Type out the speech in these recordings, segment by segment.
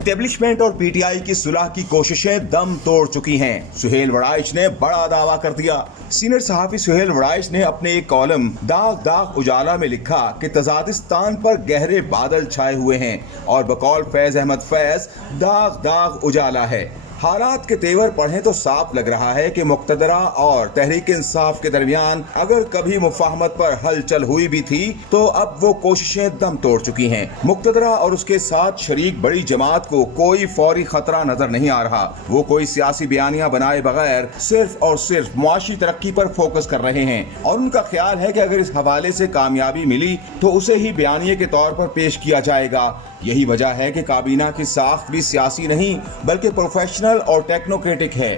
Establishment और PTI की सुलह की कोशिशें दम तोड़ चुकी हैं। सुहेल वड़ाइच ने बड़ा दावा कर दिया। सीनियर सहाफी सुहेल वड़ाइच ने अपने एक कॉलम दाग दाग उजाला में लिखा कि तजादिस्तान पर गहरे बादल छाए हुए हैं और बकौल फैज अहमद फैज दाग दाग उजाला है। हालात के तेवर पढ़ें तो साफ लग रहा है कि मुक्तदरा और तहरीक इंसाफ के दरमियान अगर कभी मुफाहमत पर हलचल हुई भी थी तो अब वो कोशिशें दम तोड़ चुकी हैं। मुक्तदरा और उसके साथ शरीक बड़ी जमात को कोई फौरी खतरा नजर नहीं आ रहा। वो कोई सियासी बयानियां बनाए बगैर सिर्फ और सिर्फ मुआशी तरक्की पर फोकस कर रहे हैं और उनका ख्याल है कि अगर इस हवाले से कामयाबी मिली तो उसे ही बयानिए के तौर पर पेश किया जाएगा। यही वजह है कि काबीना की साख्त भी सियासी नहीं बल्कि प्रोफेशनल और टेक्नोक्रेटिक है।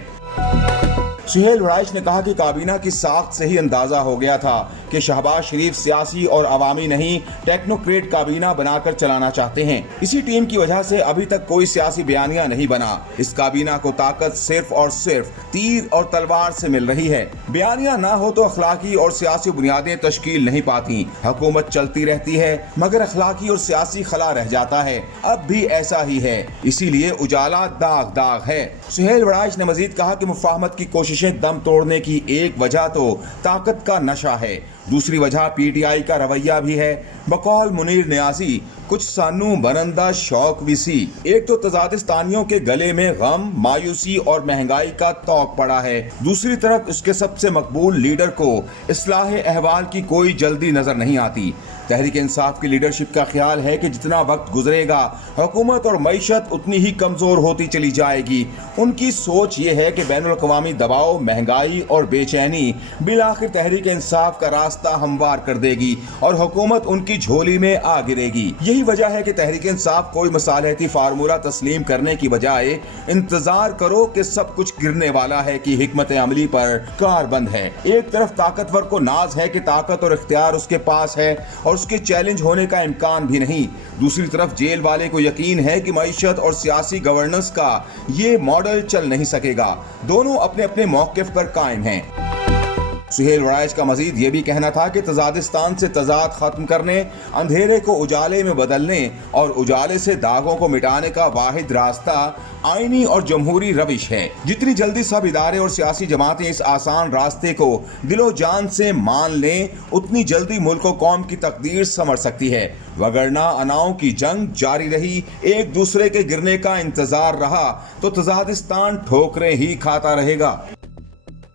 सुहेल वड़ाइच ने कहा कि काबीना की साख्त से ही अंदाजा हो गया था कि शहबाज शरीफ सियासी और अवामी नहीं टेक्नोक्रेट काबीना बनाकर चलाना चाहते हैं। इसी टीम की वजह से अभी तक कोई सियासी बयानिया नहीं बना। इस काबीना को ताकत सिर्फ और सिर्फ तीर और तलवार से मिल रही है। बयानिया ना हो तो अखलाकी और सियासी बुनियादें तश्कील नहीं पाती। हुकूमत चलती रहती है मगर अखलाकी और सियासी खला रह जाता है। अब भी ऐसा ही है, इसीलिए उजाला दाग दाग है। सुहेल वड़ाइच ने मजीद कहा कि मुफाहमत की कोशिशें दम तोड़ने की एक वजह तो ताकत का नशा है, दूसरी वजह पीटीआई का रवैया भी है। बकौल मुनीर नियाजी कुछ सानू बनंदा शौक विसी। एक तो तजादिस्तानियों के गले में गम, मायूसी और महंगाई का तौक पड़ा है, दूसरी तरफ उसके सबसे मकबूल लीडर को इस्लाह अहवाल की कोई जल्दी नजर नहीं आती। तहरीक इंसाफ की लीडरशिप का ख्याल है कि जितना वक्त गुजरेगा हुकूमत और मईशत उतनी ही कमजोर होती चली जाएगी। उनकी सोच ये है कि बैनुल अक़वामी दबाव, महंगाई और बेचैनी बिलाखिर तहरीक इंसाफ का रास्ता हमवार कर देगी और हुकूमत उनकी झोली में आ गिरेगी। यही वजह है कि तहरीक इंसाफ कोई मसालहती फार्मूला तस्लीम करने की बजाय इंतजार करो कि सब कुछ गिरने वाला है की हिकमत अमली पर कारबंद है। एक तरफ ताकतवर को नाज है कि ताकत और इख्तियार उसके पास है और उसके चैलेंज होने का इम्कान भी नहीं, दूसरी तरफ जेल वाले को यकीन है कि मईशत और सियासी गवर्नेंस का ये मॉडल चल नहीं सकेगा। दोनों अपने अपने मौक़िफ़ पर कायम हैं। सुहेल वड़ाइच का मजीद ये भी कहना था कि तजादिस्तान से तजाद खत्म करने, अंधेरे को उजाले में बदलने और उजाले से दागों को मिटाने का वाहिद रास्ता आईनी और जमहूरी रविश है। जितनी जल्दी सब इदारे और सियासी जमातें इस आसान रास्ते को दिलो जान से मान लें उतनी जल्दी मुल्क और कौम की तकदीर संवर सकती है, वगरना अनाओं की जंग जारी रही, एक दूसरे के गिरने का इंतजार रहा तो तजादिस्तान ठोकरें ही खाता रहेगा।